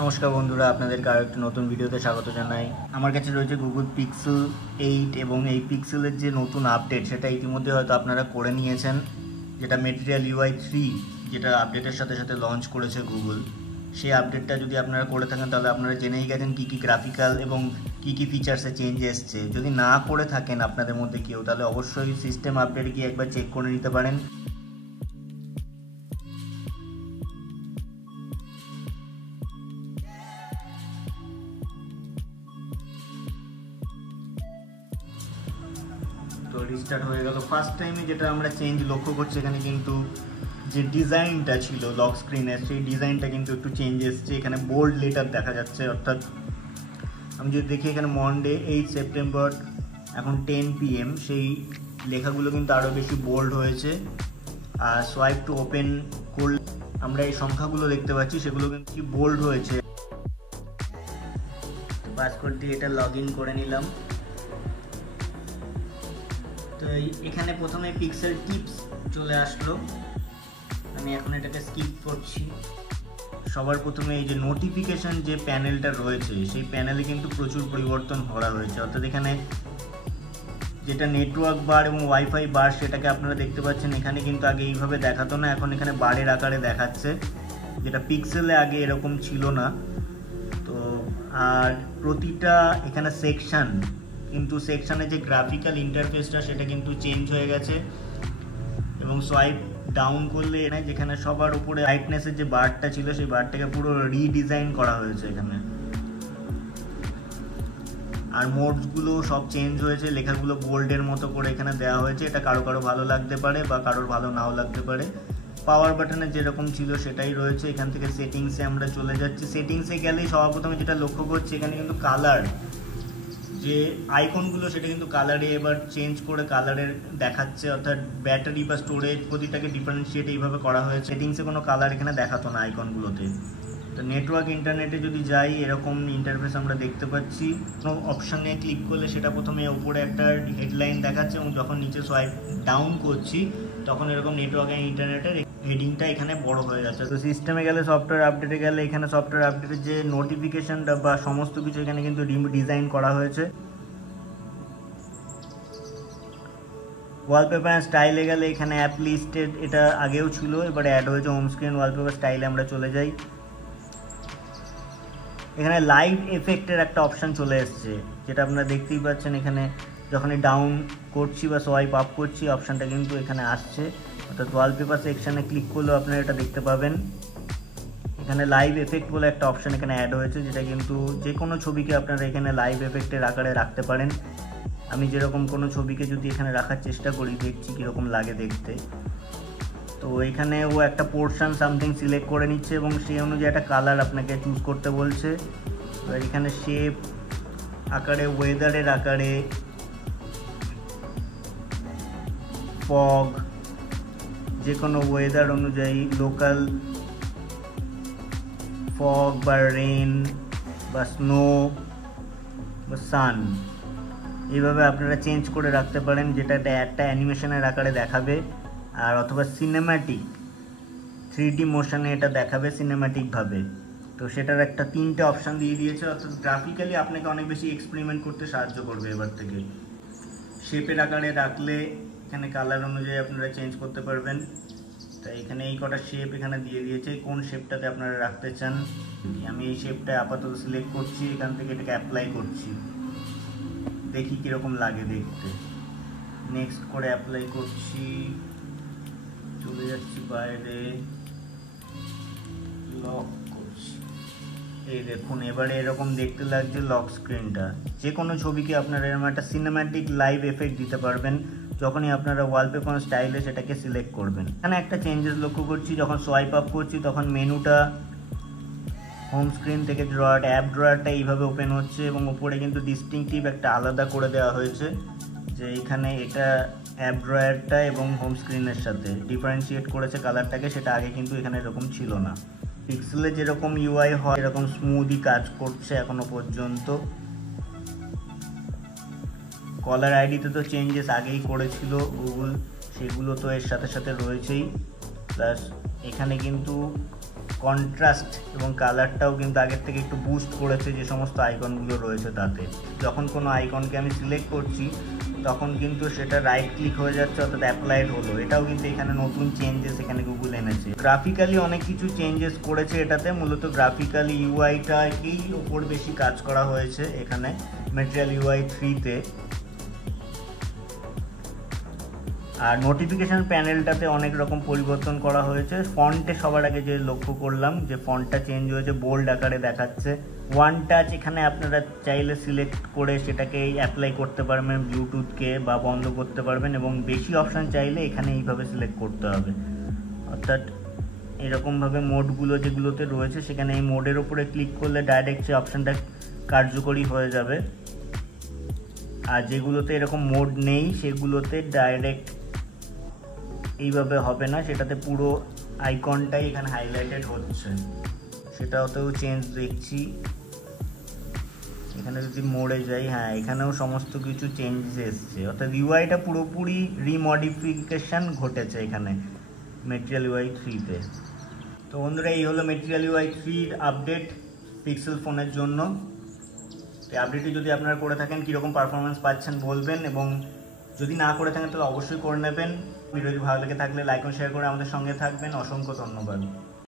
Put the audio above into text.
নমস্কার বন্ধুরা, আপনাদেরকে আরও একটি নতুন ভিডিওতে স্বাগত জানাই। আমার কাছে রয়েছে গুগল পিক্সেল 8 এবং এই পিক্সেলের যে নতুন আপডেট সেটা ইতিমধ্যে হয়তো আপনারা করে নিয়েছেন, যেটা ম্যাটেরিয়াল UI 3 যেটা আপডেটের সাথে সাথে লঞ্চ করেছে গুগল। সেই আপডেটটা যদি আপনারা করে থাকেন তাহলে আপনারা জেনেই গেছেন কী কী গ্রাফিক্যাল এবং কী কী ফিচার্সে চেঞ্জ এসছে। যদি না করে থাকেন আপনাদের মধ্যে কেউ, তাহলে অবশ্যই সিস্টেম আপডেট গিয়ে একবার চেক করে নিতে পারেন। তো রিস্টার্ট হয়ে গেল। ফার্স্ট টাইমে যেটা আমরা চেঞ্জ লক্ষ্য করছি, এখানে কিন্তু যে ডিজাইনটা ছিল লক স্ক্রিনের, সেই ডিজাইনটা কিন্তু একটু চেঞ্জ এসছে। এখানে বোল্ড লেটার দেখা যাচ্ছে, অর্থাৎ আমি যদি দেখি এখানে মনডে 8 সেপ্টেম্বর এখন 10 PM, সেই লেখাগুলো কিন্তু আরও বেশি বোল্ড হয়েছে। আর সোয়াইপ টু ওপেন করলে আমরা এই সংখ্যাগুলো দেখতে পাচ্ছি, সেগুলো কিন্তু বোল্ড হয়েছে। পাসওয়ার্ড দিয়ে এটা লগ ইন করে নিলাম। তো এখানে প্রথমে পিক্সেল টিপস চলে আসলো, আমি এখন এটাকে স্কিপ করছি। সবার প্রথমে এই যে নোটিফিকেশন যে প্যানেলটা রয়েছে, সেই প্যানেলে কিন্তু প্রচুর পরিবর্তন করা হয়েছে। অর্থাৎ এখানে যেটা নেটওয়ার্ক বার এবং ওয়াইফাই বার সেটাকে আপনারা দেখতে পাচ্ছেন, এখানে কিন্তু আগে এইভাবে দেখাতো না, এখন এখানে বারের আকারে দেখাচ্ছে, যেটা পিক্সেলে আগে এরকম ছিল না। তো আর প্রতিটা এখানে সেকশন, কিন্তু সেকশানে যে গ্রাফিক্যাল ইন্টারফেসটা সেটা কিন্তু চেঞ্জ হয়ে গেছে। এবং সোয়াইপ ডাউন করলে যেখানে সবার উপরে ব্রাইটনেসের যে বারটা ছিল, সেই বারটাকে পুরো রিডিজাইন করা হয়েছে এখানে। আর মোডসগুলো সব চেঞ্জ হয়েছে, লেখাগুলো বোল্ডের মতো করে এখানে দেওয়া হয়েছে। এটা কারো কারো ভালো লাগতে পারে বা কারোর ভালো নাও লাগতে পারে। পাওয়ার বাটনে যেরকম ছিল সেটাই রয়েছে। এখান থেকে সেটিংসে আমরা চলে যাচ্ছি। সেটিংসে গেলেই সবার প্রথমে যেটা লক্ষ্য করছি, এখানে কিন্তু কালার যে আইকনগুলো সেটা কিন্তু কালারে এবার চেঞ্জ করে কালারের দেখাচ্ছে, অর্থাৎ ব্যাটারি বা স্টোরেজ প্রতিটাকে ডিফারেন্সিয়েট এইভাবে করা হয়েছে। সেটিংসে কোনো কালার এখানে দেখাতো না আইকনগুলোতে। তো নেটওয়ার্ক ইন্টারনেটে যদি যাই, এরকম ইন্টারফেস আমরা দেখতে পাচ্ছি। কোনো অপশানে ক্লিক করলে সেটা প্রথমে উপরে একটা হেডলাইন দেখাচ্ছে, এবং যখন নিচে সোয়াইপ ডাউন করছি তখন এরকম নেটওয়ার্ক অ্যান্ড ইন্টারনেটের হেডিংটা এখানে বড় হয়ে যাচ্ছে। তো সিস্টেমে গেলে, সফটওয়্যার আপডেটে গেলে, এখানে সফটওয়্যার আপডেটের যে নোটিফিকেশনটা বা সমস্ত কিছু এখানে কিন্তু ডিজাইন করা হয়েছে। ওয়ালপেপার অ্যান্ড স্টাইলে গেলে এখানে অ্যাপ লিস্টেড, এটা আগেও ছিল, এবারে অ্যাড হয়েছে হোম স্ক্রিন ওয়ালপেপার স্টাইলে আমরা চলে যাই। এখানে লাইভ এফেক্টের একটা অপশান চলে এসছে, যেটা আপনারা দেখতেই পাচ্ছেন। এখানে যখনই ডাউন করছি বা সোয়াইপ আপ করছি, অপশানটা কিন্তু এখানে আসছে। অর্থাৎ ওয়ালপেপার সেকশানে ক্লিক করলেও আপনারা এটা দেখতে পাবেন। এখানে লাইভ এফেক্ট বলে একটা অপশান এখানে অ্যাড হয়েছে, যেটা কিন্তু যে কোনো ছবিকে আপনারা এখানে লাইভ এফেক্টের আকারে রাখতে পারেন। আমি যেরকম কোনো ছবিকে যদি এখানে রাখার চেষ্টা করি, দেখছি কীরকম লাগে দেখতে। তো এখানে ও একটা পোর্শন সামথিং সিলেক্ট করে নিচ্ছে এবং সেই অনুযায়ী একটা কালার আপনাকে চুজ করতে বলছে। এবার এখানে শেপ আকারে, ওয়েদারের আকারে, ফগ, যে কোনো ওয়েদার অনুযায়ী, লোকাল ফগ বা রেন বা স্নো বা সান, এইভাবে আপনারা চেঞ্জ করে রাখতে পারেন, যেটা একটা অ্যানিমেশনের আকারে দেখাবে। আর অথবা সিনেম্যাটিক 3D মোশনে এটা দেখাবে সিনেম্যাটিকভাবে। তো সেটার একটা 3টে অপশান দিয়ে দিয়েছে, অর্থাৎ গ্রাফিক্যালি আপনাকে অনেক বেশি এক্সপেরিমেন্ট করতে সাহায্য করবে এবার থেকে। শেপের আকারে রাখলে এখানে কালার অনুযায়ী আপনারা চেঞ্জ করতে পারবেন। তাই এখানে এই কটা শেপ এখানে দিয়ে দিয়েছে, কোন শেপটাতে আপনারা রাখতে চান। আমি এই শেপটা আপাতত সিলেক্ট করছি, এখান থেকে এটাকে অ্যাপ্লাই করছি, দেখি কীরকম লাগে দেখতে। নেক্সট করে অ্যাপ্লাই করছি, চলে যাচ্ছি বাইরে, লক করছি। এই দেখুন, এবারে এরকম দেখতে লাগছে লক স্ক্রিনটা। যে কোনো ছবিকে আপনারা এরকম একটা সিনেম্যাটিক লাইভ এফেক্ট দিতে পারবেন যখনই আপনারা ওয়ালপেপার স্টাইলে সেটাকে সিলেক্ট করবেন। এখানে একটা চেঞ্জেস লক্ষ্য করছি, যখন সোয়াইপ আপ করছি তখন মেনুটা হোম স্ক্রিন থেকে অ্যাপ ড্রয়ারটা এইভাবে ওপেন হচ্ছে, এবং উপরে কিন্তু ডিস্টিংটিভ একটা আলাদা করে দেওয়া হয়েছে, যে এখানে এটা অ্যাপ ড্রয়ারটা এবং হোম স্ক্রিনের সাথে ডিফারেন্সিয়েট করেছে কালারটাকে, সেটা আগে কিন্তু এখানে এরকম ছিল না। পিক্সেলে যেরকম UI হয় এরকম স্মুথই কাজ করছে এখনো পর্যন্ত। কলার আইডিতে তো চেঞ্জেস আগেই করেছিল গুগল, সেগুলো তো এর সাথে সাথে রয়েছেই। প্লাস এখানে কিন্তু কন্ট্রাস্ট এবং কালারটাও কিন্তু আগের থেকে একটু বুস্ট করেছে যে সমস্ত আইকনগুলো রয়েছে তাতে। যখন কোনো আইকনকে আমি সিলেক্ট করছি তখন কিন্তু সেটা রাইট ক্লিক হয়ে যাচ্ছে, অর্থাৎ অ্যাপ্লাইড হলো। এটাও কিন্তু এখানে নতুন চেঞ্জেস এখানে গুগল এনেছে। গ্রাফিক্যালি অনেক কিছু চেঞ্জেস করেছে এটাতে, মূলত গ্রাফিক্যালি ইউআইটাকেই ওপর বেশি কাজ করা হয়েছে এখানে ম্যাটেরিয়াল UI 3-তে। আর নোটিফিকেশান প্যানেলটাতে অনেক রকম পরিবর্তন করা হয়েছে। ফন্টে সবার আগে যে লক্ষ্য করলাম যে ফন্টটা চেঞ্জ হয়েছে, বোল্ড আকারে দেখাচ্ছে। ওয়ান টাচ এখানে আপনারা চাইলে সিলেক্ট করে সেটাকে অ্যাপ্লাই করতে পারবেন ব্লুটুথকে বা বন্ধ করতে পারবেন, এবং বেশি অপশান চাইলে এখানে এইভাবে সিলেক্ট করতে হবে। অর্থাৎ এরকমভাবে মোডগুলো যেগুলোতে রয়েছে সেখানে এই মোডের ওপরে ক্লিক করলে ডাইরেক্ট সে অপশানটা কার্যকরী হয়ে যাবে। আর যেগুলোতে এরকম মোড নেই সেগুলোতে ডাইরেক্ট এইভাবে হবে না, সেটাতে পুরো আইকনটাই এখানে হাইলাইটেড হচ্ছে। সেটাতেও চেঞ্জ দেখছি। এখানে যদি মোড়ে যাই, হ্যাঁ এখানেও সমস্ত কিছু চেঞ্জেস এসছে, অর্থাৎ ইউআইটা পুরোপুরি রিমডিফিকেশান ঘটেছে এখানে ম্যাটেরিয়াল UI 3-তে। তো বন্ধুরা, এই হলো ম্যাটেরিয়াল UI 3-র আপডেট পিক্সেল ফোনের জন্য। এই আপডেটটি যদি আপনারা করে থাকেন কীরকম পারফরমেন্স পাচ্ছেন বলবেন, এবং যদি না করে থাকেন তাহলে অবশ্যই করে নেবেন। ভিডিওটি ভালো লেগে থাকলে লাইক ও শেয়ার করে আমাদের সঙ্গে থাকবেন। অসংখ্য ধন্যবাদ।